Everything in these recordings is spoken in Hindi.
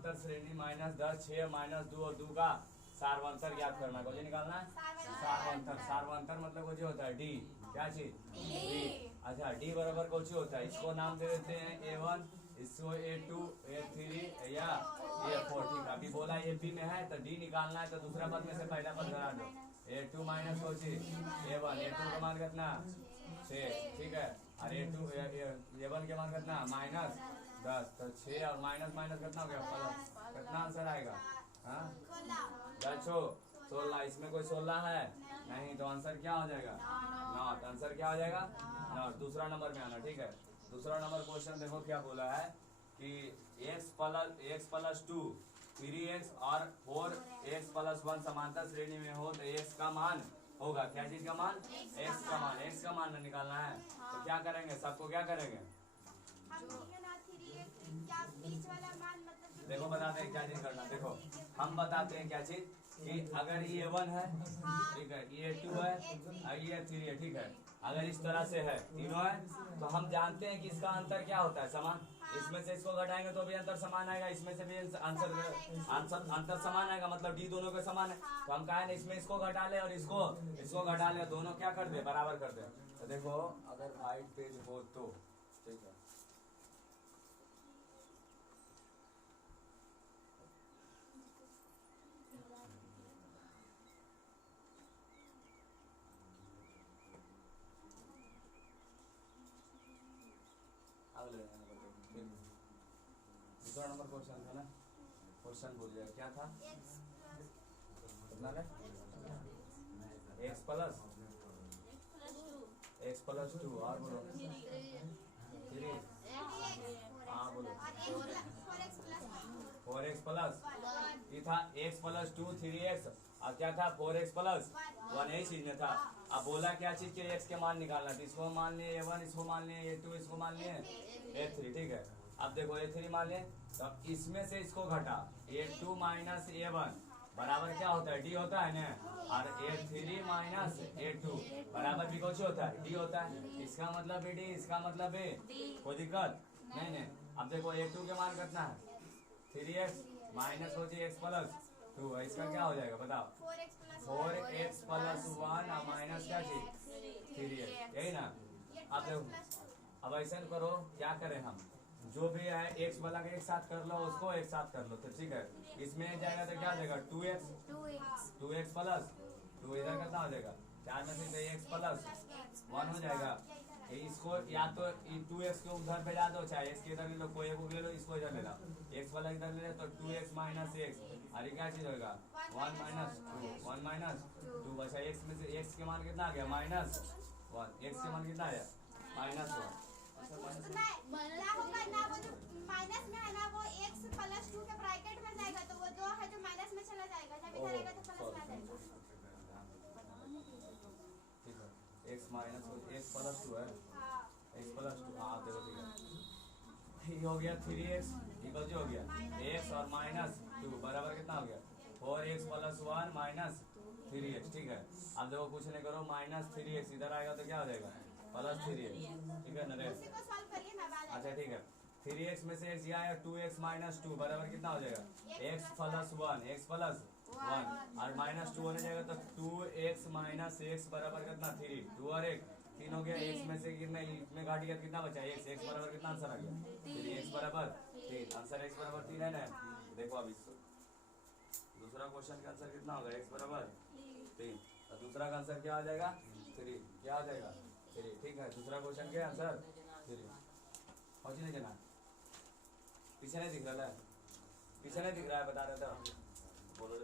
समांतर श्रेणी माइनस 10 6 माइनस 2 और 2 का सार्वंतर ज्ञात करना है। कुछ निकालना है सार्वंतर। सार्वंतर मतलब कुछ होता है डी, क्या चीज डी। अच्छा डी बराबर कुछ होता है, इसको नाम दे देते हैं A1, इसको A2 A3 या A4। ठीक है, अभी बोला AP में है तो डी निकालना है तो दूसरा पद में से पहला पद घटा दो। A2 माइनस कुछ A1, A2 का मान कितना 6, ठीक है, और A1 के मान कितना माइनस 10, तो 6 और माइनस माइनस कितना हो गया प्लस, कितना आंसर आएगा हाँ 16। इसमें कोई 16 है नहीं, तो आंसर क्या हो जाएगा नॉट। आंसर क्या हो जाएगा नॉट। दूसरा नंबर में आना, ठीक है। दूसरा नंबर क्वेश्चन देखो क्या बोला है कि x प्लस 2 3x और 4x प्लस 1 समांतर श्रेणी में हो तो x का मान होगा, क्या चीज का मान x का मान निकालना है। तो क्या करेंगे, सबको क्या करेंगे बीच वाला मान मतलब देखो बताते हैं क्या चीज करना। देखो हम बताते हैं क्या चीज कि अगर ये 1 है ठीक है, ये 2 है और ये 3 है, ठीक है, अगर इस तरह से है तीनों है तो हम जानते हैं कि इसका अंतर क्या होता है समान। इसमें से इसको घटाएंगे तो भी अंतर समान आएगा, इसमें से भी अंतर समान आएगा, मतलब डी दोनों के समान है। तो हम कहें इसमें इसको घटा ले और इसको घटा ले, दोनों क्या कर दे बराबर कर दे। तो देखो अगर व्हाइट पेज हो तो ठीक है, दूसरा नंबर क्वेश्चन था ना, क्वेश्चन बोल जाए क्या था कितना है x प्लस 2 और बोलो 3 हाँ बोलो 4x प्लस ये था x प्लस 2 3x और क्या था 4x प्लस 1, यही चीज में था। अब बोला क्या चीज के x के मान निकालना था, इसको मान लिए A1, इसको मान लिए A2, इसको मान लिए A3, ठीक है। अब देखो A3 मान लिए तो इसमें से इसको घटा A2 माइनस A1 बराबर क्या होता है डी होता है ना, और A3 माइनस A2 बराबर भी कुछ होता है डी होता है। इसका मतलब भी डी, इसका मतलब भी कोई दिक्कत नहीं। अब देखो A2 के मान कितना है 3x माइनस हो जाए x प्लस 2, इसका क्या हो जाएगा बताओ 4x प्लस 1 और माइनस क्या चीज 3x, यही ना। अब देखो अब ऐसा करो क्या करें हम, जो भी है x वाला का एक साथ कर लो, उसको एक साथ कर लो तो ठीक है। इसमें जाएगा तो क्या जाएगा 2x प्लस 2 इधर कितना हो जाएगा 4 में से x प्लस 1 हो जाएगा। इसको या तो 2x को उधर भेजा दो, चाहे x के इधर ले लो, कोई एक ले लो, इसको इधर ले लो, x वाला इधर ले लो तो 2x माइनस x, अरे क्या चीज होगा 1 माइनस 2 बचा। x में से x के मान कितना आ गया -1, x के मान कितना आया -1। क्या होगा ना, वो जो माइनस में है ना वो x प्लस 2 के ब्रैकेट में जाएगा तो वो 2 है जो माइनस में चला जाएगा, जब इधर आएगा तो प्लस में आ जाएगा। ठीक है x माइनस x प्लस 2 है x प्लस 2 हाँ देखो ठीक है, ये हो गया 3x, ये बच हो गया x और माइनस 2 बराबर कितना हो गया 4x प्लस 1 माइनस 3x, ठीक है। अब देखो कुछ नहीं करो -3x इधर आएगा तो क्या हो जाएगा प्लस 3x, ठीक है नरेश। अच्छा ठीक है 3x में से x आया 2x माइनस 2 बराबर कितना हो जाएगा x प्लस 1 और माइनस 2 होने जाएगा तो 2x माइनस x बराबर कितना 3, 2 और 1 3 हो गया। x में से कितना इसमें घाट गया कितना बचा x बराबर कितना आंसर आ गया 3, x बराबर 3, आंसर x बराबर 3 है ना। देखो अभी दूसरा क्वेश्चन का आंसर कितना होगा x बराबर 3, तो दूसरा का आंसर क्या आ जाएगा 3, क्या आ जाएगा 3, ठीक है। दूसरा क्वेश्चन क्या आंसर 3 पहुंच नहीं देना, पीछे नहीं दिख रहा है, पीछे नहीं दिख रहा है बता रहा था बोलो।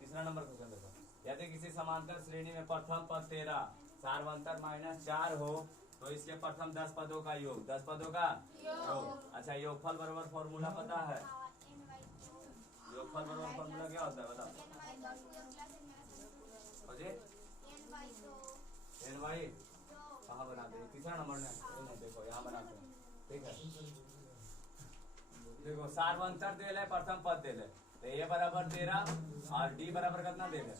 तीसरा नंबर क्वेश्चन देखो, यदि किसी समांतर श्रेणी में प्रथम पद 13 सार्वंतर -4 हो तो इसके प्रथम 10 पदों का योग 10 पदों का योग। अच्छा योगफल बराबर फॉर्मूला पता है, योगफल बराबर फॉर्मूला क्या होता है बताओ ny कहाँ बनाते हैं तीसरा नंबर में देखो यहाँ बनाते हैं, ठीक है। देखो सार्वंतर दे ले प्रथम पद दे ले तो a बराबर 13 और d बराबर कितना दे ले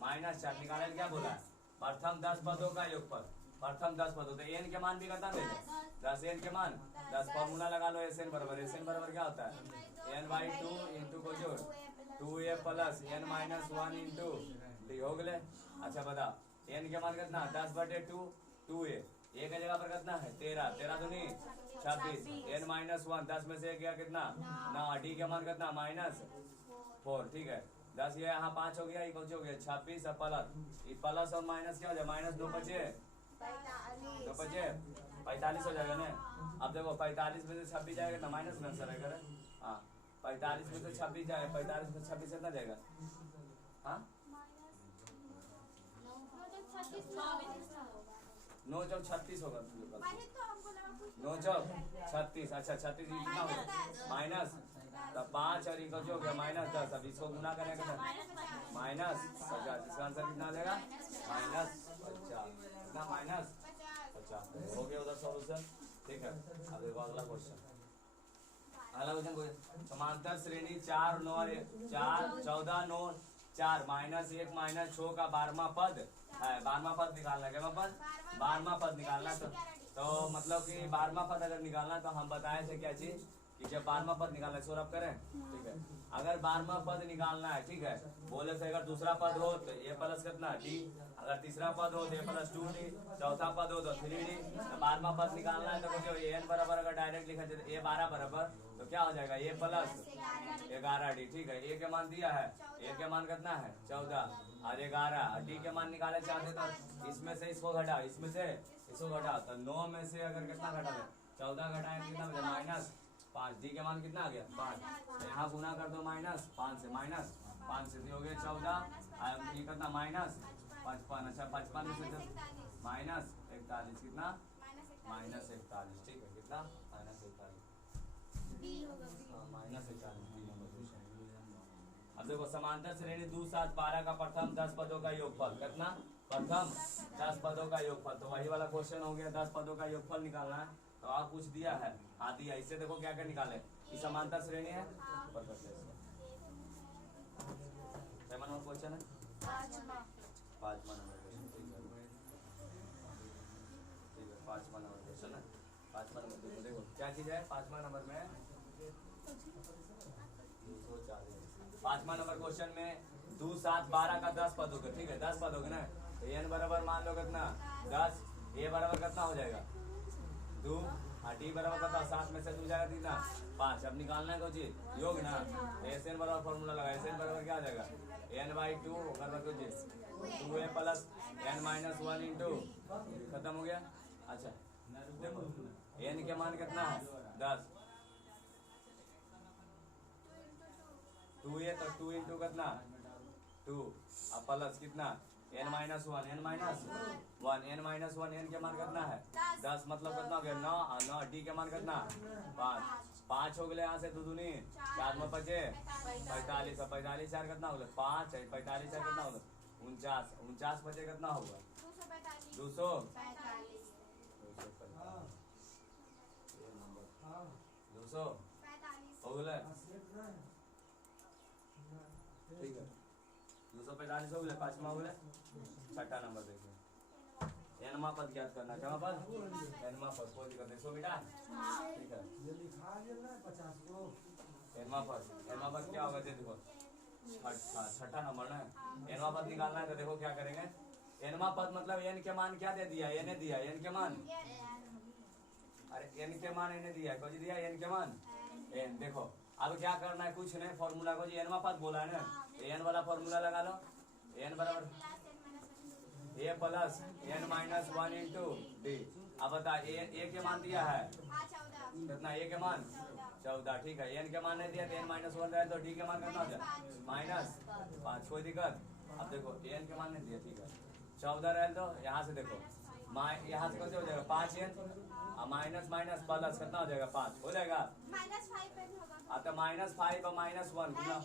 -4 निकाले क्या बोला है प्रथम 10 पदों का योगफल, प्रथम 10 पद होते हैं। एन के मान भी कितना देगा 10 एन के मान 10 फॉर्मूला लगा लो एस एन बराबर क्या होता है एन बाई 2 इंटू को जोड़ 2a plus N minus 1 into D हो गए। अच्छा बताओ एन के मान कितना 10/2 2a ए का जगह पर कितना है 13 दूनी 26 एन माइनस 1 10 में से गया कितना 9 डी के मान कितना -4 ठीक है 10 ये यहाँ 5 हो गया ये कौन हो गया 26 और प्लस और माइनस क्या हो जाए माइनस 2 बचे 45 हो जाएगा ना। अब देखो 45 में से 26 जाएगा तो माइनस में आंसर आएगा हाँ 45 में से 26 जाएगा 45 में 26 कितना जाएगा हाँ 9 चौक 36 होगा 9 चौक 36 अच्छा 36 कितना होगा माइनस तो 5 और इको हो गया -10 अब इसको गुना करेंगे -50 इसका आंसर कितना आ जाएगा -50 कितना -50 हो गया उधर सॉल्यूशन ठीक है। अब देखो अगला क्वेश्चन कोई समांतर श्रेणी 4 9 4 14 9 4 -1 -6 का 12वां पद है 12वां पद निकालना है क्या पद 12वां पद निकालना तो मतलब कि 12वां पद अगर निकालना तो हम बताए थे क्या चीज कि जब 12वां पद निकालना है सौरभ करें ठीक है। अगर 12वां पद निकालना है ठीक है बोले थे अगर दूसरा पद हो तो ए प्लस कितना डी अगर तीसरा पद हो तो ए प्लस 2d चौथा पद हो तो 3d तो 12वां पद निकालना है तो कुछ एन बराबर अगर डायरेक्ट लिखा जाए ए 12 बराबर तो क्या हो जाएगा ए प्लस 11d ठीक है। ए के मान दिया है ए के मान कितना है 14 और 11 डी के मान निकाले चाहते तो इसमें से इसको घटा इसमें से इसको घटा तो 9 में से अगर कितना घटा 14 घटाएंगे कितना -5 डी के मान कितना आ गया 5 यहाँ गुना कर दो -5 से -5 से हो गया 14 ये कितना -55 अच्छा 55 में से -41 कितना -41 ठीक है कितना -41 अब देखो समांतर श्रेणी 2 7 12 का प्रथम 10 पदों का योगफल कितना प्रथम 10 पदों का योगफल तो वही वाला क्वेश्चन हो गया 10 पदों का योगफल निकालना है तो आप कुछ दिया है दिया इससे देखो क्या क्या निकाले ये समांतर श्रेणी है ऊपर करते हैं नंबर क्वेश्चन है 5वां नंबर क्वेश्चन ठीक है 5वां नंबर क्वेश्चन है 5वां नंबर देखो क्या चीज है 5वां नंबर में 5वां नंबर क्वेश्चन में 2 7 12 का 10 पद होगा ठीक है 10 पद होगा ना तो एन बराबर मान लो कितना 10 ए बराबर कितना हो जाएगा 2 डी बराबर कितना 7 में से 2 जाएगा कितना 5 अब निकालना है कुछ योग ना एस एन बराबर फॉर्मूला लगा एस एन बराबर क्या आ जाएगा एन बाई 2 बराबर कुछ 2a plus N minus 1 into खत्म हो गया। अच्छा देखो एन के मान कितना है 10 2a तो 2 इंटू कितना 2 अब प्लस कितना n minus 1 n minus 1 n के मान कितना है 10 मतलब कितना हो गया 9 डी के मान कितना 5 हो गए यहाँ से 2 दूनी 4 में बचे 45 और 45 4 कितना हो गया 5 45 4 कितना होगा 49 बचे कितना होगा 200 हो गए ठीक है 245 हो गए 5वां हो गया 6ठा नंबर देखिए एनवा पद ज्ञात करना क्या पद एनवा पद कोई दिक्कत नहीं सो बेटा ठीक है एनवा पद क्या होगा देखो छठा नंबर ना एनवा पद निकालना है तो देखो क्या करेंगे एनवा पद मतलब एन के मान क्या दे दिया एन दिया एन के मान अरे एन के मान एन दिया कुछ दिया एन के मान एन देखो अब क्या करना है कुछ नहीं फॉर्मूला को जी एनवा पद बोला है ना एन वाला फॉर्मूला लगा लो एन बराबर A plus N minus 1 into D. अब बता ए के मान दिया है कितना ए के मान 14 ठीक है एन के मान नहीं दिया तो एन माइनस 1 रहे तो डी के मान कितना हो जाए -5 कोई दिक्कत। अब देखो एन के मान नहीं दिया ठीक है 14 रहे तो यहाँ से देखो यहाँ से कैसे हो जाएगा 5n माइनस माइनस प्लस कितना हो जाएगा 5 हो जाएगा तो -5 और -1 गुना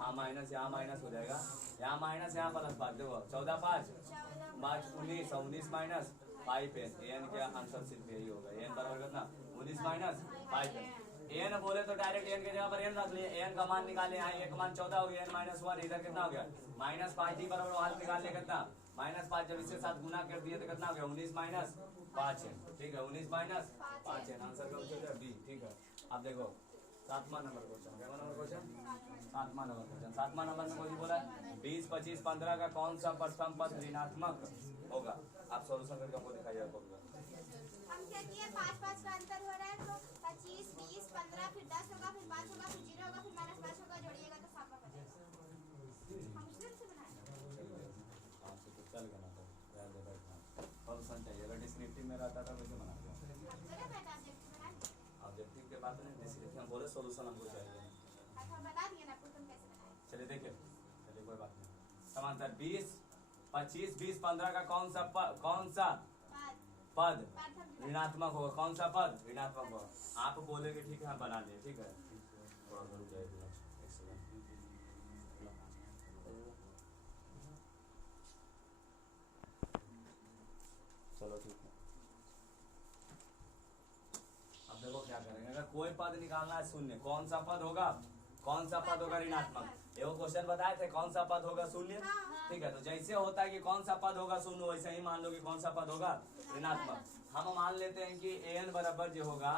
हाँ माइनस यहाँ माइनस हो जाएगा यहाँ माइनस यहाँ प्लस 5 देखो 14 5 19 19 माइनस 5 एन के आंसर सिर्फ यही होगा एन बराबर कितना 19 माइनस 5 एन बोले तो डायरेक्ट एन के जगह पर एन रख लिए एन का मान निकाले यहाँ एक मान 14 हो गया एन माइनस 1 इधर कितना हो गया -5 डी बराबर वहां निकाल लिया कितना -5 जब इसके साथ गुना कर दिए तो कितना हो गया 19 माइनस 5 है, ठीक है 19 माइनस 5 है, आंसर का उत्तर है बी, ठीक है। अब देखो 7वां नंबर क्वेश्चन, क्या नंबर क्वेश्चन 7वां नंबर क्वेश्चन। 7वां नंबर में कोई बोला 20, 25, 15 का कौन सा प्रथम पद ऋणात्मक होगा। आप सॉल्यूशन करके हमको दिखाइए। हम क्या किए 5 का अंतर हो रहा है तो 25, 20, 15 फिर 10 होगा फिर 5 होगा फिर 0 होगा फिर -5 होगा, जोड़िएगा तो 7 बचेगा। हम उससे बनाए आपसे तो चल गया ना, तो यार देखो सॉल्यूशन चाहिए, अगर डिस्क्रिप्टिव में रहता था वैसे बना दिया। हम तो ना बेटा ऑब्जेक्टिव बनाए, ऑब्जेक्टिव के बाद नहीं डिस्क्रिप्टिव, हम बोले सॉल्यूशन हमको चाहिए। अच्छा हम बता दिए ना आपको तुम कैसे बनाए। चलिए देखिए, चलिए कोई बात नहीं। समांतर 20, 25, 20, 15 का कौन सा पद ऋणात्मक होगा, कौन सा पद ऋणात्मक होगा। आप बोलेंगे ठीक है हम बना लिए, ठीक है थोड़ा सा रुक जाइए, एक सेकंड। चलो ठीक है, अब देखो क्या करेंगे। अगर कोई पद निकालना है शून्य, कौन सा पद होगा, कौन सा पद होगा ऋणात्मक। एगो क्वेश्चन बताए थे कौन सा पद होगा शून्य, ठीक है। तो जैसे होता है कि कौन सा पद होगा शून्य, वैसे ही मान लो कि कौन सा पद होगा ऋणात्मक। हम मान लेते हैं कि an बराबर जो होगा,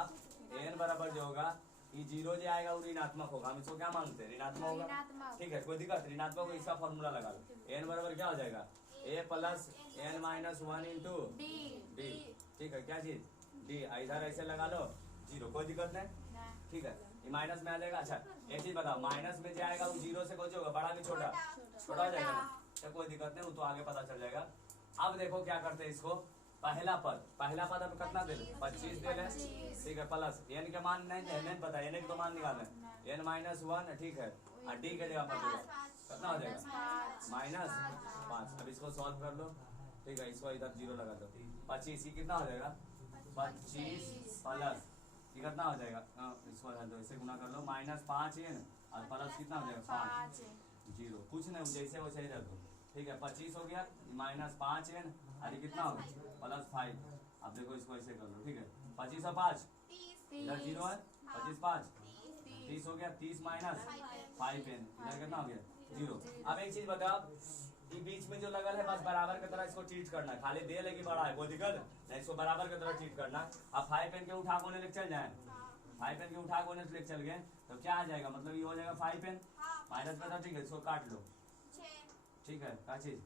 an बराबर जो होगा कि 0 जो आएगा वो ऋणात्मक होगा। हम इसको क्या मानते हैं ऋणात्मक होगा, ठीक है कोई दिक्कत। ऋणात्मक को इसका फॉर्मूला लगा लो, n बराबर क्या हो जाएगा a plus n minus 1 into D, ठीक है क्या चीज डी। इधर ऐसे लगा लो 0, कोई दिक्कत नहीं, ठीक है ये माइनस में आ जाएगा। अच्छा एक चीज बताओ, माइनस में जो आएगा वो 0 से कुछ होगा बड़ा भी छोटा हो जाएगा, तो कोई दिक्कत नहीं, वो तो आगे पता चल जाएगा। अब देखो क्या करते हैं इसको, पहला पद अब कितना दे 25 दे ले, ठीक है प्लस n के मान नहीं पता, n के तो मान निकालना है n माइनस 1, ठीक है और d के जगह पर कितना हो जाएगा -5। अब इसको सॉल्व कर लो, ठीक है इसको इधर 0 लगा दो, 25 कितना हो जाएगा 25 प्लस ये कितना हो जाएगा, इसको दो ऐसे गुना कर लो -5n और प्लस कितना हो जाएगा 5 0, कुछ नहीं जैसे वैसे ही रख दो, ठीक है 25 हो गया -5n और ये कितना हो गया +5। अब देखो इसको ऐसे कर लो, ठीक है 25 और 5 इधर 0 है, 25 5 30 हो गया, 30 माइनस 5n इधर कितना हो गया 0। अब एक चीज बताओ, ये बीच में जो लगल है बस बराबर की तरह इसको ट्रीट करना है, खाली दे लेगी बड़ा है कोई दिक्कत नहीं, इसको बराबर की तरह ट्रीट करना। अब 5n के उठा कोने लेके चल जाए, 5n के उठा कोने लेके चल गए तो क्या आ जाएगा, मतलब ये हो जाएगा 5n माइनस में, ठीक है इसको काट लो, ठीक है क्या चीज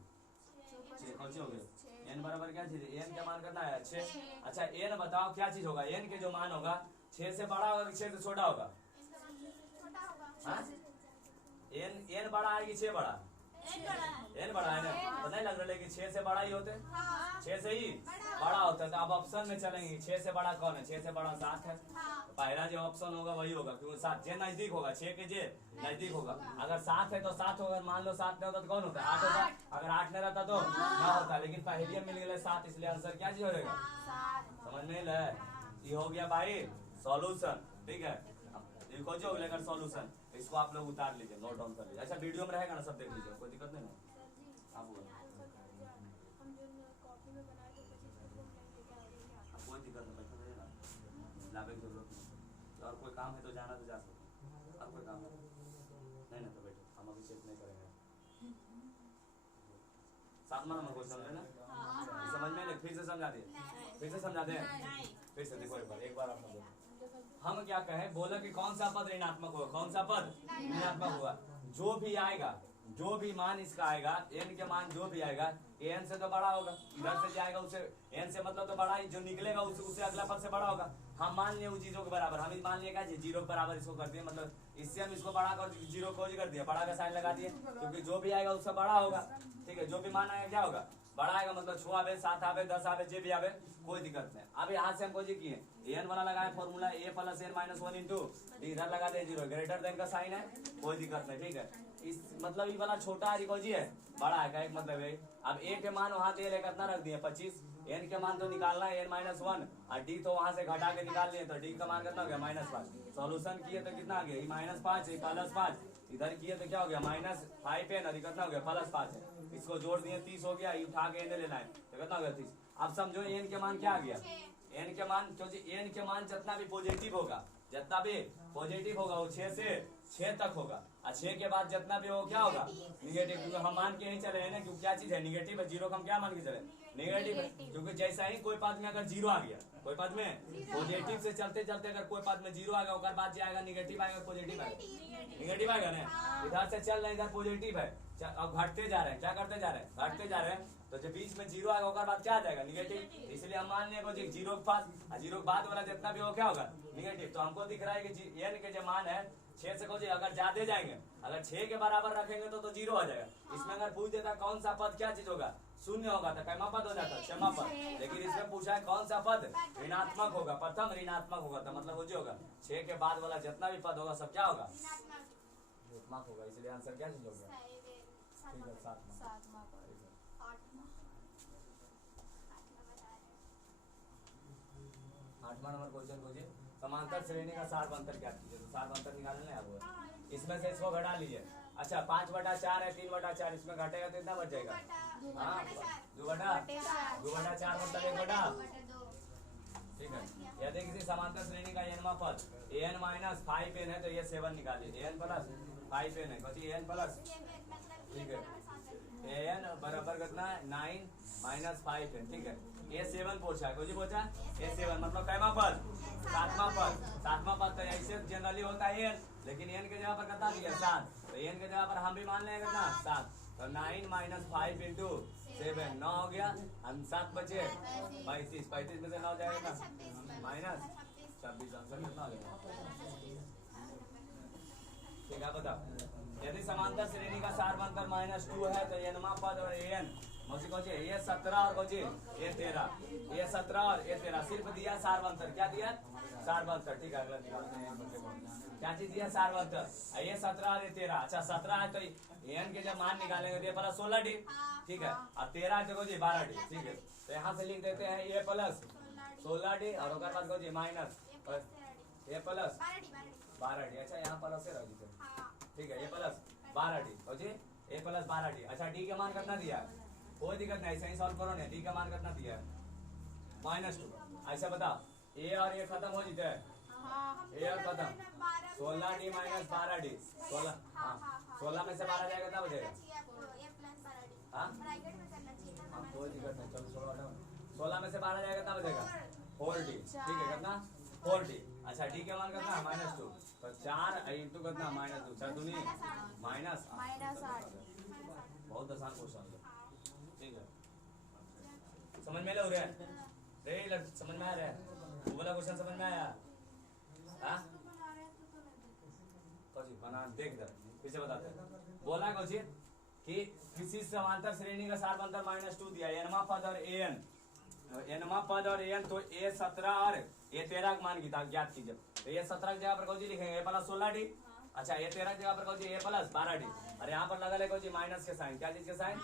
6 कौन हो गए n बराबर क्या चीज n का मान करना है 6। अच्छा n बताओ क्या चीज होगा, n के जो मान होगा 6 से बड़ा होगा कि 6 से छोटा होगा, n बड़ा है कि 6 बड़ा, n बड़ा है ना, पता नहीं लग रहा है कि 6 से बड़ा ही होते, 6 से ही बड़ा होता है। तो अब ऑप्शन में चलेंगे 6 से बड़ा कौन है, 6 से बड़ा 7 है, पहला जो ऑप्शन होगा वही होगा क्योंकि 7 जे नजदीक होगा, 6 के जे नजदीक होगा। अगर 7 है तो 7 होगा, मान लो 7 नहीं होता तो कौन होता है 8 होता, अगर 8 नहीं रहता तो 9 होता, लेकिन पहले मिल गया 7, इसलिए आंसर क्या चीज हो जाएगा, समझ में ले ये हो गया भाई सॉल्यूशन, ठीक है देखो जो लेकर सॉल्यूशन इसको आप लोग उतार लीजिए, नोट डाउन कर लीजिए। अच्छा वीडियो में रहेगा ना सब देख लीजिए, कोई दिक्कत नहीं ना आप कोई दिक्कत नहीं, बैठा रहिए ना, लाभे की जरूरत नहीं, और कोई काम है तो जाना तो जा सकते, और कोई काम है नहीं ना तो बैठो, हम अभी चेक नहीं करेंगे। 7वां नंबर क्वेश्चन है ना, समझ में नहीं, फिर से समझा दिए, फिर से समझा दें, फिर से देखो एक बार आप समझो। हम क्या कहें, बोला कि कौन सा पद ऋणात्मक होगा, कौन सा पद ऋणात्मक होगा, जो भी आएगा जो भी मान इसका आएगा n के मान जो भी आएगा n से तो बड़ा होगा, इधर से जाएगा उसे n से मतलब तो बड़ा ही, जो निकलेगा उससे अगला पद से बड़ा होगा। हम मान लिए उन चीजों के बराबर, हम मान लिए क्या 0 के बराबर इसको कर दिए, मतलब इससे हम इसको बड़ा कर 0 को कर दिया, बड़ा का साइन लगा दिए क्योंकि जो भी आएगा उससे बड़ा होगा, ठीक है जो भी मान आएगा क्या होगा बड़ा आएगा, मतलब 6 आवे 7 आवे 10 आवे जे भी आवे कोई दिक्कत नहीं। अब यहाँ से हमको जी किए n वाला लगाए formula a plus n minus 1 into D, इधर लगा दे 0, ग्रेटर देन का साइन है कोई दिक्कत नहीं, ठीक है इस मतलब ये वाला छोटा रिकोजी है बड़ा है का एक मतलब है। अब a के मान वहाँ दे लेकर कितना रख दिए 25, n के मान तो निकालना है n माइनस 1 और d तो वहाँ से घटा के निकाल लिए, तो d का मान कितना हो गया -5। सॉल्यूशन किए तो कितना आ गया -5 +5, इधर किए तो क्या हो गया -5n और कितना हो गया +5 है, इसको जोड़ दिए 30 हो गया, उठा के n लेना है तो कितना हो गया 30। अब समझो n के मान क्या आ गया, n के मान क्योंकि n के मान जितना भी पॉजिटिव होगा वो 6 से 6 तक होगा, और 6 के बाद जितना भी हो क्या होगा निगेटिव, क्योंकि हम मान के ही चले हैं ना, क्योंकि क्या चीज है निगेटिव है, जीरो को हम क्या मान के चले निगेटिव है, क्योंकि जैसा ही कोई पद में अगर जीरो आ गया, कोई पद में पॉजिटिव से चलते चलते अगर कोई पद में जीरो आएगा उसके बाद जाएगा निगेटिव आएगा पॉजिटिव आएगा, निगेटिव आएगा ना। इधर से चल रहे इधर पॉजिटिव है, अब घटते जा रहे हैं, क्या करते जा रहे हैं घटते जा रहे हैं, तो जब बीच में जीरो आएगा उसके बाद क्या आ जाएगा निगेटिव, इसलिए हम मान लेंगे जीरो के पास जीरो के बाद वाला जितना भी हो क्या होगा निगेटिव। तो हमको दिख रहा है कि एन के जो मान है 6 से कुछ अगर ज्यादा जाएंगे, अगर 6 के बराबर रखेंगे तो जीरो आ जाएगा। इसमें अगर पूछ देता कौन सा पद क्या चीज होगा शून्य होगा तो कैमा पद हो जाता क्षमा पद, लेकिन इसमें पूछा है कौन सा पद ऋणात्मक होगा, प्रथम ऋणात्मक होगा, तो मतलब वो जो होगा 6 के बाद वाला जितना भी पद होगा सब क्या होगा ऋणात्मक होगा, इसलिए आंसर क्या चीज होगा ठीक है 7 8वां नंबर क्वेश्चन पूछिए समांतर श्रेणी का सारवंतर क्या कीजिए, तो सारवंतर निकालना है आपको, इसमें से इसको घटा लीजिए। अच्छा 5/4 है 3/4, इसमें घटेगा तो कितना बच जाएगा हाँ 2/4 मतलब 1/2, ठीक है। यदि किसी समांतर श्रेणी का एनवा पद an माइनस 5n है तो ये 7 निकालिए, an प्लस 5n है बची an प्लस ठीक है an बराबर कितना 9 माइनस 5n, ठीक है। ये 7 पूछा है, पूछा ये 7 मतलब कैमा पद 7वां पद तो ऐसे जनरली होता है n, लेकिन n के जगह पर कितना दिया 7, तो n के जगह पर हम भी मान लेंगे कितना 7, तो 9 माइनस 5 इंटू 7 9 हो गया, हम 7 बचे 35 में से 9 जाएगा माइनस 26, आंसर कितना हो गया ठीक है बताओ। यदि समांतर श्रेणी का सारवंतर -2 है तो एनवा पद और an मौसी को ये 17 और कोची ये 13, ये 17 और ये 13 सिर्फ दिया सारवंतर, क्या दिया सारवंतर, ठीक है। अगला निकालते हैं बच्चे को क्या चीज दिया सारवंतर, ये 17 और ये 13, अच्छा 17 है तो एन के जब मान निकालेंगे तो ये प्लस 16d, ठीक है, और 13 है तो जी 12d, ठीक है। तो यहाँ से लिख देते हैं ये प्लस 16d और उसके बाद को जी माइनस ये प्लस 12d, अच्छा यहाँ प्लस से रह ठीक है, ये प्लस 12d हो जी ये प्लस 12d। अच्छा डी का मान कितना दिया कोई दिक्कत नहीं, सही सॉल्व करो ना, डी का मान कितना दिया -2, ऐसा बताओ ए और ये खत्म हो जाते हैं ए और खत्म 16d माइनस 12d 16, हाँ 16 में से 12 जाएगा तब बचेगा हाँ कोई दिक्कत नहीं, चलो छोड़ो हटाओ, 16 में से 12 जाएगा तब बचेगा 4d, ठीक है कितना 4d। अच्छा डी के मान कितना -2, तो 4 इंटू कितना -2 4 दूनी माइनस 8, बहुत आसान क्वेश्चन है, ठीक है समझ में लग रहा है समझ में आ रहा है, वो वाला क्वेश्चन समझ में आया हाँ बना देख इधर फिर से बताते हैं। बोला कोची कि किसी समांतर श्रेणी का सारवंतर -2 दिया, एनवा पद और an तो a 17 और a 13 का मान ज्ञात कीजिए, तो ये 17 की जगह पर कोची लिखेंगे a प्लस 16d, अच्छा ये 13 की जगह पर कोची a प्लस 12d, और यहाँ पर लगा ले कोची माइनस के साइन, क्या चीज के साइन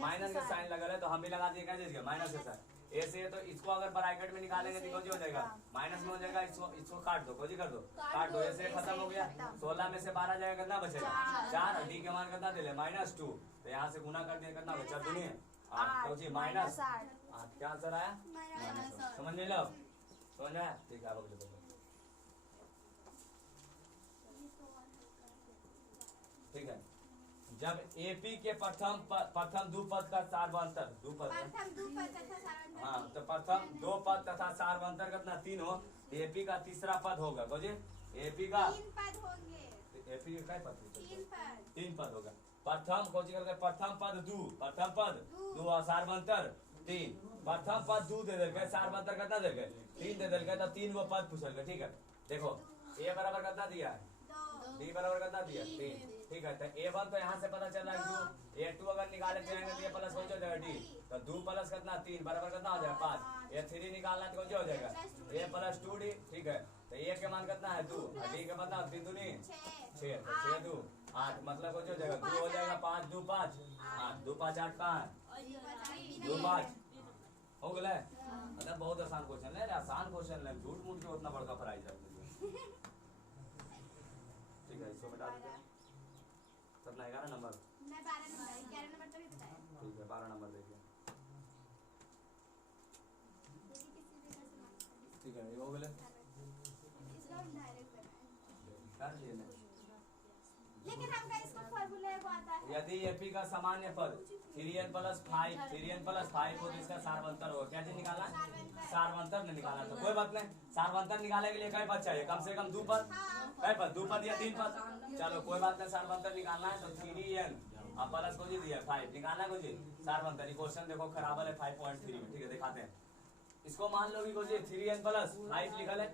माइनस के साइन लगा ले, तो हम भी लगा दिए क्या चीज के माइनस के साइन, ए से तो इसको अगर ब्रैकेट में निकालेंगे तो कोची हो जाएगा माइनस में हो जाएगा, इसको काट दो कोची कर दो काट दो, ऐसे खत्म हो गया, 16 में से 12 जाएगा कितना बचेगा 4, डी के मान कितना दिले -2, तो यहाँ से गुना कर दिया कितना बचा दुनिया 8, कोची माइनस 8, क्या आंसर आया समझ में लो समझ आया, ठीक है अब ठीक है। जब एपी के प्रथम दो पद का सारवंतर हाँ तो प्रथम 2 पद तथा सारवंतर कितना 3 हो, एपी का तीसरा पद होगा बोझे एपी का 3 पद होंगे, एपी का क्या पद 3 पद होगा, प्रथम कोची करके प्रथम पद 2 और सारवंतर 3, प्रथम पद 2 दे देलके सारवंतर कितना देलके 3 दे देलके, तो 3 वो पद पूछल, ठीक है। देखो ए बराबर कितना दिया है डी बराबर कितना दिया 3, ठीक है। तो a1 तो यहाँ से पता चल रहा है 2, a2 अगर निकाले जाएंगे तो ये प्लस हो जाएगा डी, तो 2 प्लस कितना 3 बराबर कितना हो जाएगा 5, a3 निकालना तो हो जाएगा a प्लस 2d, ठीक है। तो a के मान कितना है 2 और डी के मतलब 3 दूनी 6, तो 6 2 8 मतलब हो जाएगा 2 हो जाएगा 5 2 5 8 2 5 8 5 2 5 हो गया। मतलब बहुत आसान क्वेश्चन है, आसान क्वेश्चन है, झूठ मूठ के उतना बड़का प्राइज है, ठीक है। इसको बता दीजिए कितना 11 नंबर मैं 12 नंबर 11 नंबर तो भी बताया, ठीक है 12 नंबर देखिए, ठीक है ये हो गया इसका डायरेक्ट बनाया कर लिए लेकिन हम यदि एपी का सामान्य पद 3n प्लस 5 3n प्लस 5 हो तो इसका सार्वंतर होगा। क्या चीज निकालना है? सार्वंतर ने निकालना। तो कोई बात नहीं, सार्वंतर निकालने के लिए कई पद चाहिए? कम से कम 2 पद। कई पद? 2 पद या 3 पद? चलो कोई बात नहीं, सार्वंतर निकालना है तो 3n अब प्लस को जी दिया 5 निकालना है। को जी सार्वंतर क्वेश्चन देखो खराब है 5.3 में। ठीक है दिखाते हैं इसको। मान लो कि को जी 3n प्लस 5 लिखल है।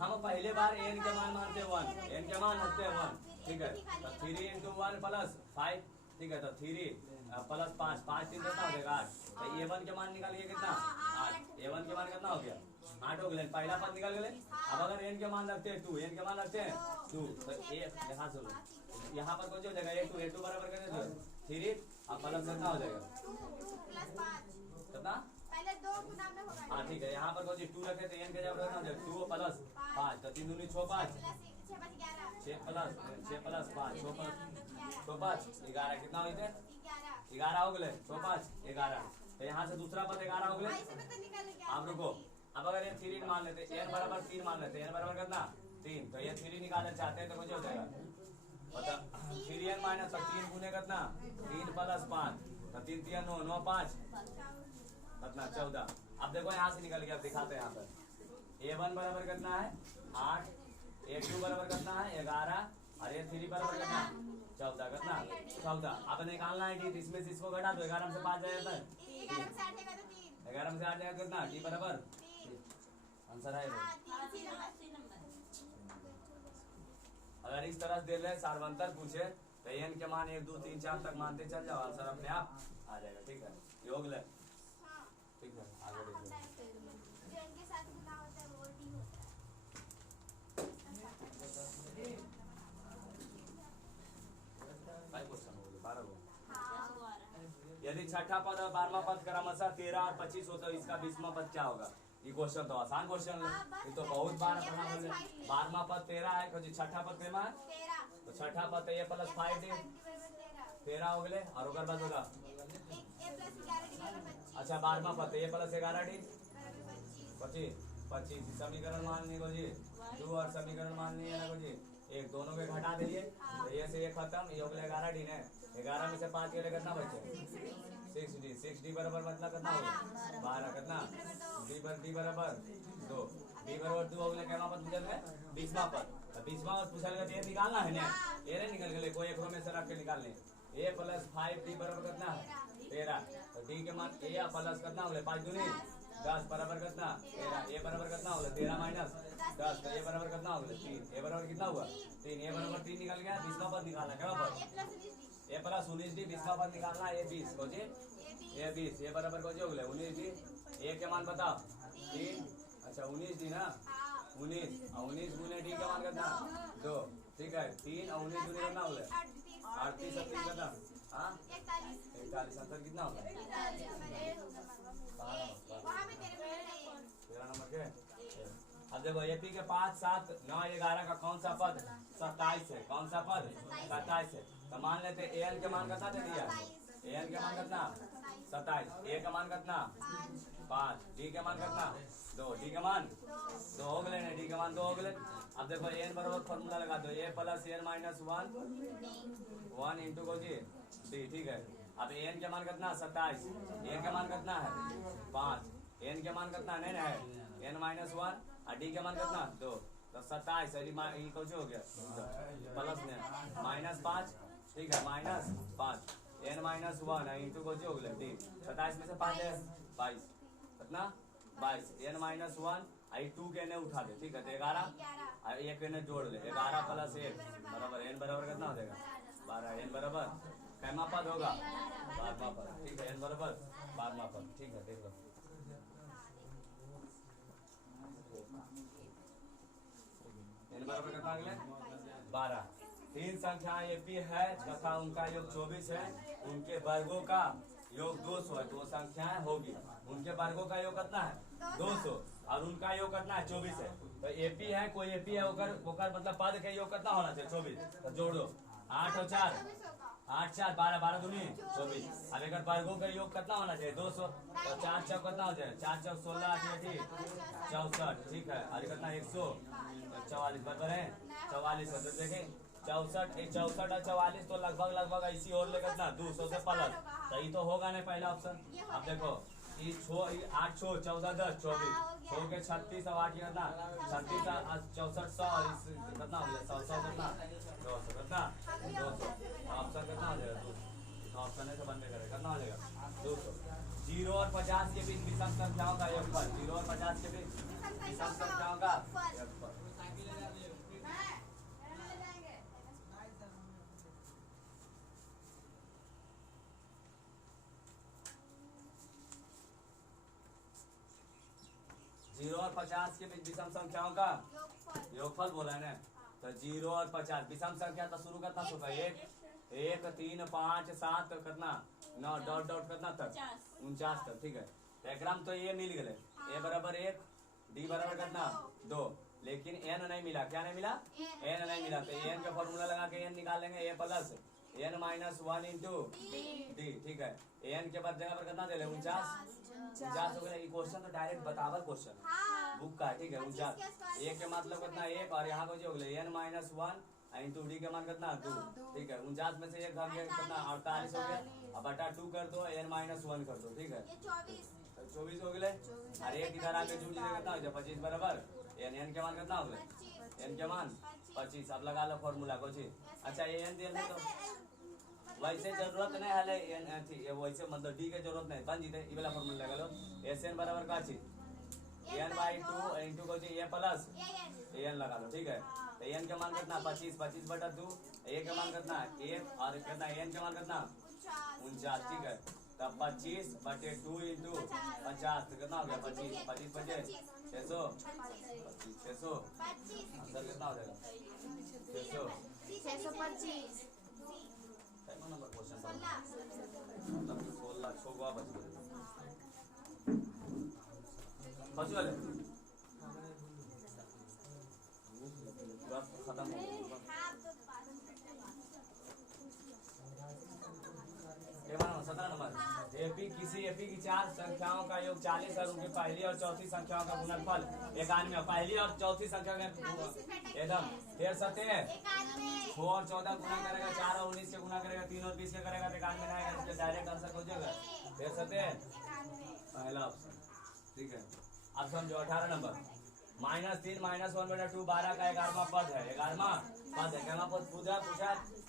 हम पहले बार n के मान मानते हैं 1, n के मान रखते हैं 1। ठीक है तो 3 into 1 प्लस 5। ठीक है तो 3 प्लस 5 5 3 कितना हो जाएगा 8। तो a1 के मान निकालिए कितना 8। a1 के मान कितना हो गया 8 हो गया। पहला पद निकल गए। अब अगर n के मान रखते हैं 2, n के मान रखते हैं 2 तो यहाँ सुनो यहाँ पर कुछ हो जाएगा a2 बराबर कर दो 3 अब प्लस कितना हो जाएगा 2 प्लस 5 कितना पहले 2 गुना में होगा। हाँ ठीक है यहाँ पर कुछ 2 रखे तो n के जगह रखना हो जाएगा 2 प्लस 5 तो 3 दूनी 6 5 6 प्लस 5 6 5 11 कितना हुई थे 11 हो गए 6 5 11। तो यहाँ से दूसरा पद 11 हो गए। आप रुको अब अगर ये 3 मान लेते n बराबर 3 मान लेते n बराबर कितना 3 तो ये 3 निकालना चाहते हैं तो कुछ हो जाएगा 3n माइनस 3 गुने कितना 3 प्लस 5 तो 3 3 9 9 5 कितना 14। अब देखो यहाँ से निकल गया। अब दिखाते हैं यहाँ पर a1 बराबर कितना है 8 a2 बराबर कितना है 11 और a3 बराबर कितना 14 कितना 14। अब निकालना है कि इसमें से इसको घटा दो 11 से 5 जाएगा 11 से 8 जाएगा कितना d बराबर आंसर आएगा। अगर इस तरह दे ले सार्वंतर पूछे तो n के मान 1 2 3 4 तक मानते चल जाओ आंसर अपने आप आ जाएगा। ठीक है योग ले ठीक है आगे देखो जो इनके साथ गुना होता है वो डी होता है। भाई क्वेश्चन हो गया 12 हो। हाँ यदि छठा पद और 12वां पद क्रमशः 13 और 25 हो तो इसका 20वां पद क्या होगा? ये क्वेश्चन तो आसान क्वेश्चन है। ये तो बहुत बार पढ़ा हमने। 12वां पद 13 है तो छठा पद कितना है 13 तो छठा पद तो a प्लस 5 d 13 हो गए और ओकर बाद होगा अच्छा 12वां पद a प्लस 11 d 25 समीकरण मान ली को जी 2 और समीकरण मान लिए ना को जी एक दोनों के घटा दीजिए तो ये से ये खत्म ये हो गया 11 d ने 11 में से 5 के लिए कितना बचे 6d बराबर मतलब कितना हो गया 12 कितना d बराबर 2 d बराबर 2 हो गया। क्या पद पूछल में 20वां पद 20वां पद पूछल गया ये निकालना है ना ये नहीं निकल गए कोई एक रो में से रख के निकालने a प्लस 5d बराबर कितना 13 तो d के मान a प्लस कितना हो गया 5 दूनी 10 बराबर कितना 13 a बराबर कितना हो गया 13 माइनस 10 तो a बराबर कितना हो गया 3 a बराबर कितना हुआ 3 a बराबर 3 निकल गया 20वां पद निकालना क्या पद a प्लस 19d 20वां पद निकालना a 20 को जी a 20 a बराबर को जी हो गया 19d a के मान बताओ 3 अच्छा 19d ना 19 और 19 गुने d का मान कितना 2 ठीक है 3 और 19 गुने कितना हो गया 38 कितना हाँ 41 आंसर कितना होगा 13 नंबर के। अब देखो एपी के 5 7 9 11 का कौन सा पद 27 है कौन सा पद 27 है तो मान लेते एन के मान कितना दे दिया एन के मान कितना 27 ए का मान कितना 5 डी के मान कितना 2 डी के मान 2 हो गए डी के मान 2 हो गए। अब देखो एन बराबर फॉर्मूला लगा दो ए प्लस एन माइनस 1 इंटू को जी डी ठीक है। अब एन के मान कितना 27 एन के मान कितना है 5 एन के मान कितना नहीं है एन माइनस 1 और डी के मान कितना 2 तो 27 कुछ हो गया प्लस में माइनस 5 ठीक है माइनस 5 एन माइनस 1 इंटू को हो गया डी 27 में से 5 है 22 कितना 22 एन माइनस 1 आई 2 के ने उठा दे ठीक है तो 11 और 1 ने जोड़ ले 11 प्लस 1 बराबर एन बराबर कितना हो जाएगा 12 एन बराबर कैमा पद होगा 12वां पद ठीक है एन बराबर 12वां पद ठीक है देख लो एन बराबर कितना अगले 12 तीन संख्याएं एपी है तथा उनका योग 24 है उनके वर्गों का योग 200 है। दो संख्याएं होगी उनके वर्गों का योग कितना है 200 और उनका योग कितना है 24 है। तो एपी है कोई एपी है ओकर मतलब पद के योग कितना होना चाहिए 24 तो जोड़ दो 8 और 4 8 4 12 12 दूनी 24। अब अगर वर्गों का योग कितना होना चाहिए 200 तो 4 चौक कितना हो जाए 4 चौक 16 8 64 ठीक है और कितना 144 बराबर है 44 तो देखें 64 और 44 तो लगभग ऐसी और ले कितना 200 से प्लस, तो ये तो होगा नहीं पहला ऑप्शन। अब देखो ये 8 छो 14 10 24 छो के 36 और 8 कितना 36 64 100 और इस कितना हो गया 100 कितना 200 कितना 200 ऑप्शन कितना हो जाएगा 200 ऑप्शन है तो बंद करेगा कितना हो जाएगा 200। 0 और 50 के बीच विषम संख्याओं का योगफल, 0 और 50 के बीच विषम संख्याओं का योगफल। 0 और 50 के बीच विषम संख्याओं का योगफल बोला है ना, तो 0 और 50 विषम संख्या तो शुरू करता होगा 1 3 5 7 कितना 9 डॉट डॉट कितना तक 49 तक, ठीक है। डायग्राम तो ये मिल गए, ए बराबर 1 डी बराबर कितना 2, लेकिन एन नहीं मिला, क्या नहीं मिला एन नहीं मिला, तो एन का फॉर्मूला लगा के एन निकालेंगे A plus N minus 1 into D, ठीक है। एन के बाद जगह पर कितना दे ले 49 हो गया। ये क्वेश्चन तो डायरेक्ट बतावल क्वेश्चन बुक का, ठीक है। 49 एक के मतलब कितना 1 और यहाँ को जो हो गया एन माइनस 1 इंटू डी के मान कितना 2, ठीक है। 49 में से एक भाग गया कितना 48 हो गया, अब बटा 2 कर दो एन माइनस 1 कर दो, ठीक है। 24 हो गए, और एक इधर आगे जुड़ लीजिए कितना हो जाए 25 बराबर एन के मान कितना हो गया एन के मान 25। अब लगा लो फॉर्मूला को जी। अच्छा एन दिया तो वैसे जरूरत नहीं है वैसे मतलब डी के जरूरत नहीं बन जीते, ये वाला फॉर्मूला लगा लो एस एन बराबर का चीज एन बाई 2 इंटू को जी ए प्लस एन लगा लो, ठीक है। तो एन के मान कितना 25 बटा 2, ए के मान कितना 1 और कितना एन के मान कितना 49, ठीक है। तब 25 बटे 2 इंटू 50 कितना हो गया 25 25 बचे 600 600 आंसर कितना हो जाएगा 625 नंबर क्वेश्चन 16 छो बच गए खत्म हो गया। एपी किसी एपी की 4 संख्याओं का योग 40 और उनकी पहली और चौथी संख्याओं का गुणनफल 91, पहली और चौथी संख्या में एकदम 13 और 14 गुना करेगा 4 और 19 के गुना करेगा 3 और 20 के करेगा 91 नहीं आएगा, इसलिए डायरेक्ट आंसर हो जाएगा 13 पहला ऑप्शन, ठीक है। अब समझो 18 नंबर -3 -1 बटा 2 12 का 11वां पद है, 11वां पद है। 11वां पद पूछा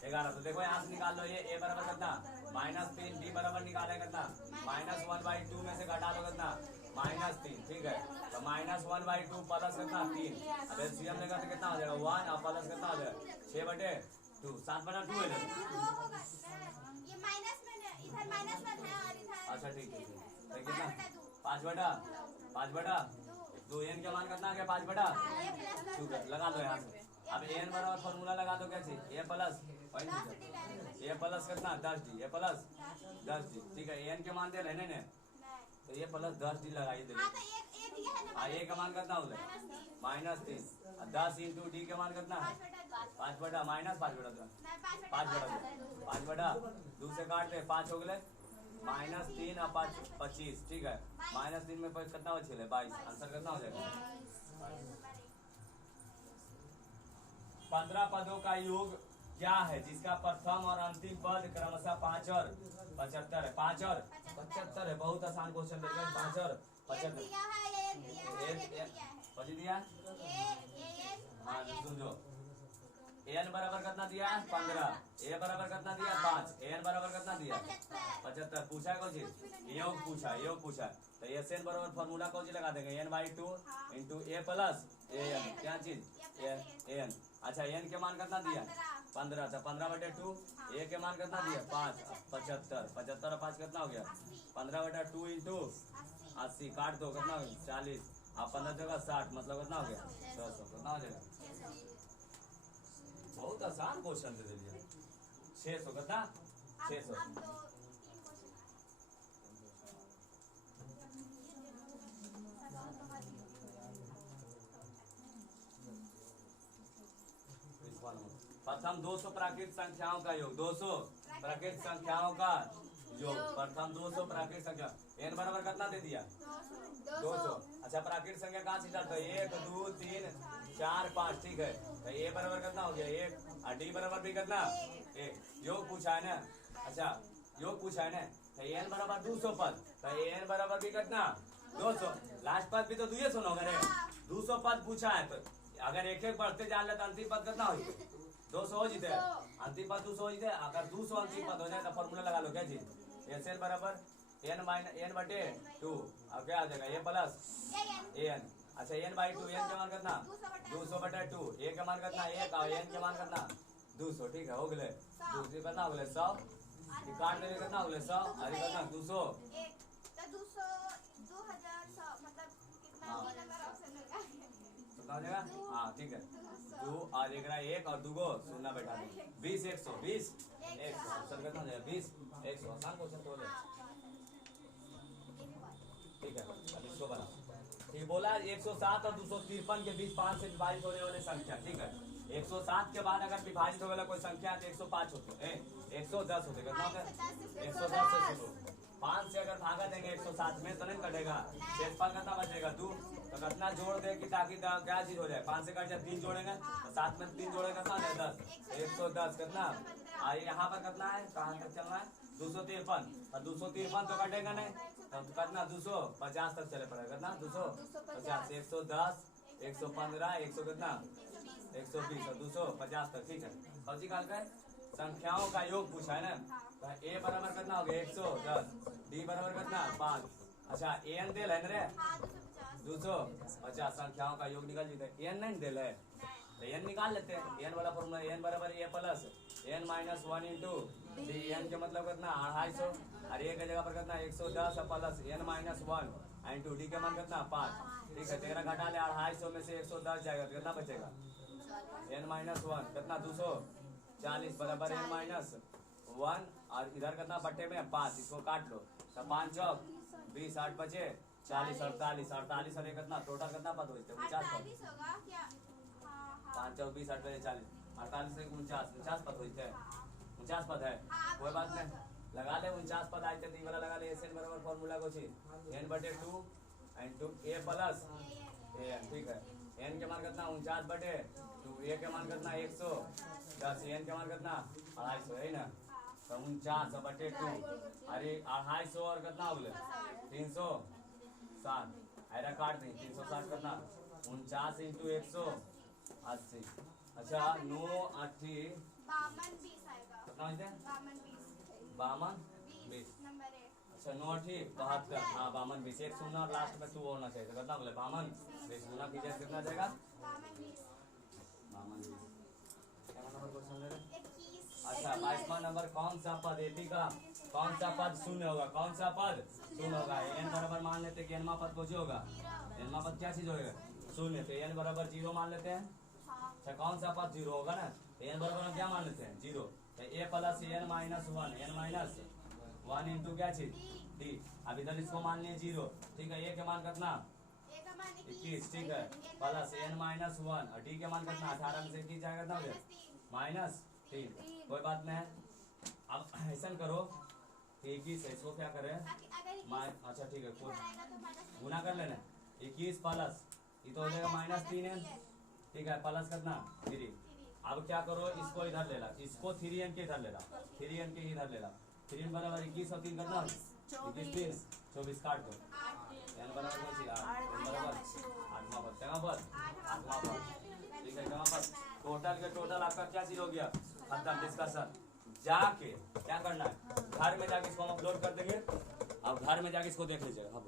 11, तो देखो यहाँ से निकाल लो ये ए बराबर कितना -3 डी बराबर निकाले कितना -1/2 में से घटा लो कितना -3, ठीक है। तो -1/2 प्लस कितना 3, अब एलसीएम लेगा तो कितना हो जाएगा 1 और प्लस कितना हो जाएगा 6/2 7/2 है ये माइनस में इधर माइनस में है और इधर अच्छा ठीक है, तो कितना 5/2 एन का मान कितना आ गया 5/2 लगा दो यहाँ से। अब एन बराबर फॉर्मूला लगा दो कैसे ए प्लस कितना 10 डी ए प्लस 10 डी, ठीक है। एन के मान दे रहे ने तो ये प्लस 10 डी लगाइए दे ए का मान कितना हो गया -3 10 इंटू डी के मान कितना है 5/2 5/2 से काट दे 5 हो गए -3 और 5 25, ठीक है। -3 में कितना बचे 22, आंसर कितना हो जाएगा 15 पदों का योग क्या है जिसका प्रथम और अंतिम पद क्रमशः 5 और 75 है। 5 और 75 है, बहुत आसान क्वेश्चन देगा। 5 और 75 दिया हाँ सुनो एन बराबर कितना दिया 15, ए बराबर कितना दिया 5, एन बराबर कितना दिया 75। पूछा कौन चीज योग पूछा तो एस एन बराबर फॉर्मूला कौन सी लगा देंगे n/2 इंटू ए प्लस एन, क्या चीज एन। अच्छा एन के मान कितना दिया 15, तो 15/2 ए के मान कितना दिया 5 75 और 5 कितना हो गया 15/2 इंटू 80 काट दो कितना हो गया 40 और 15 जगह 60 मतलब कितना हो गया 600 कितना हो जाएगा। बहुत आसान क्वेश्चन दे दिया 600 कितना 600। प्रथम 200 प्राकृत संख्याओं का योग 200 प्राकृत संख्याओं का योग प्रथम 200 प्राकृत संख्या एन बराबर कितना दे दिया 200। अच्छा प्राकृत संख्या कहाँ से स्टार्ट है 1 2 3 4 5 ठीक है। तो ए बराबर कितना हो गया 1 और डी बराबर भी कितना 1। योग पूछा है ना, अच्छा योग पूछा है ना। तो एन बराबर 200 पद, तो एन बराबर भी कितना 200। लास्ट पद भी तो 200 होगा रे, 200 पद पूछा है। तो अगर एक एक बढ़ते जान ले तो अंतिम पद कितना हो जाए 200 हो जीते, अंतिम पद 200 हो जीते। अगर 200 अंतिम पद हो जाए तो फॉर्मूला लगा लो क्या जी, एस एन बराबर एन माइनस एन बटे 2। अब क्या आ जाएगा ए प्लस एन। अच्छा एन बाई 2, एन का मान कितना 200 बटे 2, ए का मान कितना 1 और एन का मान कितना 200 ठीक है। हो गए 200 कितना हो गए 100, काट देने कितना हो गए 100 अरे कितना 200 कितना हो जाएगा। हाँ ठीक है 2 और 1 और 2 शून्य बैठा देंगे 20 100 20 100 आंसर कितना हो जाएगा 20 100। आसान क्वेश्चन तो ठीक है। अब इसको बनाओ ठीक बोला 107 और 253 के बीच 5 से विभाजित होने वाली संख्या ठीक है। 107 के बाद अगर विभाजित होने वाला कोई संख्या है तो 105 होते 110 होते कितना होता है 110 से शुरू 5 से अगर भागा देंगे 107 में तो नहीं कटेगा, शेषफल कितना बचेगा 2। तो कितना जोड़ दे कि ताकि क्या चीज हो जाए 5 से कट जाए 3 जोड़ेंगे तो 7 में 3 जोड़ेगा कितना है 10 110 कितना। और यहाँ पर कितना है कहाँ तक चलना है 253 और 253 तो कटेगा नहीं तो कितना 250 तक चले पड़ेगा कितना 250 110 115 100 कितना 120 और 250 तक ठीक है। सब्जी काल का संख्याओं का योग पूछा है ना। तो ए बराबर कितना हो गया 110, डी बराबर कितना 5। अच्छा एन दिल है ना रे 250 संख्याओं का योग निकाल लेते हैं। एन नहीं दिल है तो एन निकाल लेते हैं। एन वाला फॉर्मूला एन बराबर A plus N minus 1 into D. N के मतलब कितना 250 और ए की जगह पर कितना 110 plus N minus 1 into D के मान कितना 5 ठीक है। 13 घटा ले 250 में से 110 जाएगा तो कितना बचेगा एन माइनस 1 कितना 240 बराबर एन माइनस 1 और इधर कितना बट्टे में 5 इसको काट लो तो 5 चौक 20 8 बचे 40 48 48 और कितना टोटल कितना पद होते 49 पद 5 चौक 20 8 बजे 40 48 से 49 पद होते हैं 49 पद है कोई बात नहीं लगा ले 49 पद आते तो वाला लगा ले एन बराबर फॉर्मूला को एन बटे 2 इंटू ए प्लस ए ठीक है। एन के मान कितना 49 बटे 2, ए के मान कितना 110, एन के मान कितना 250 है ना। तो 49 बटे 2 अरे 250 और कितना हो गया 360 अरे काट दें 360 कितना 49 इंटू 180। अच्छा 9 8 कितना होते हैं 52 20 अच्छा 9 8 72 हाँ 52 20 एक शून्य और लास्ट में 2 होना चाहिए तो कितना बोले 52 20 गुना कीजिए कितना जाएगा 52 20। क्या नंबर क्वेश्चन ले रहे अच्छा 22वां नंबर कौन सा पद एपी का कौन सा पद शून्य होगा कौन सा पद शून्य होगा। एन बराबर मान लेते कि एनवा पद कुछ होगा एनवा पद क्या चीज होगा शून्य तो एन बराबर 0 मान लेते हैं। अच्छा कौन सा पद 0 होगा ना एन बराबर हम क्या मान लेते हैं 0 तो A plus N minus 1 N minus 1 into क्या चीज डी। अब इधर इसको मान लिए 0 ठीक है। ए के मान कितना 21 ठीक है प्लस एन माइनस 1 और डी के मान कितना 18 में से 21 जाएगा कितना हो गया माइनस 3 कोई बात नहीं। अब ऐसा करो 21 है इसको क्या करें अच्छा ठीक है गुना कर लेना 21 प्लस ये तो हो जाएगा माइनस 3 है ठीक है प्लस कितना 3। अब क्या करो इसको इधर ले ला इसको 3n के इधर ले ला 3n के इधर ले ला 3n बराबर 21 और 3 करना 21 3 24 काट दो n बराबर कौन सी 8 बराबर 8वां पद कहां पर 8वां पद ठीक है। कहां पर टोटल के टोटल आपका क्या चीज हो गया खत्म डिस्कशन। जाके क्या करना है घर में जाके इसको हम अपलोड कर देंगे। अब घर में जाके इसको देख लीजिएगा। हाँ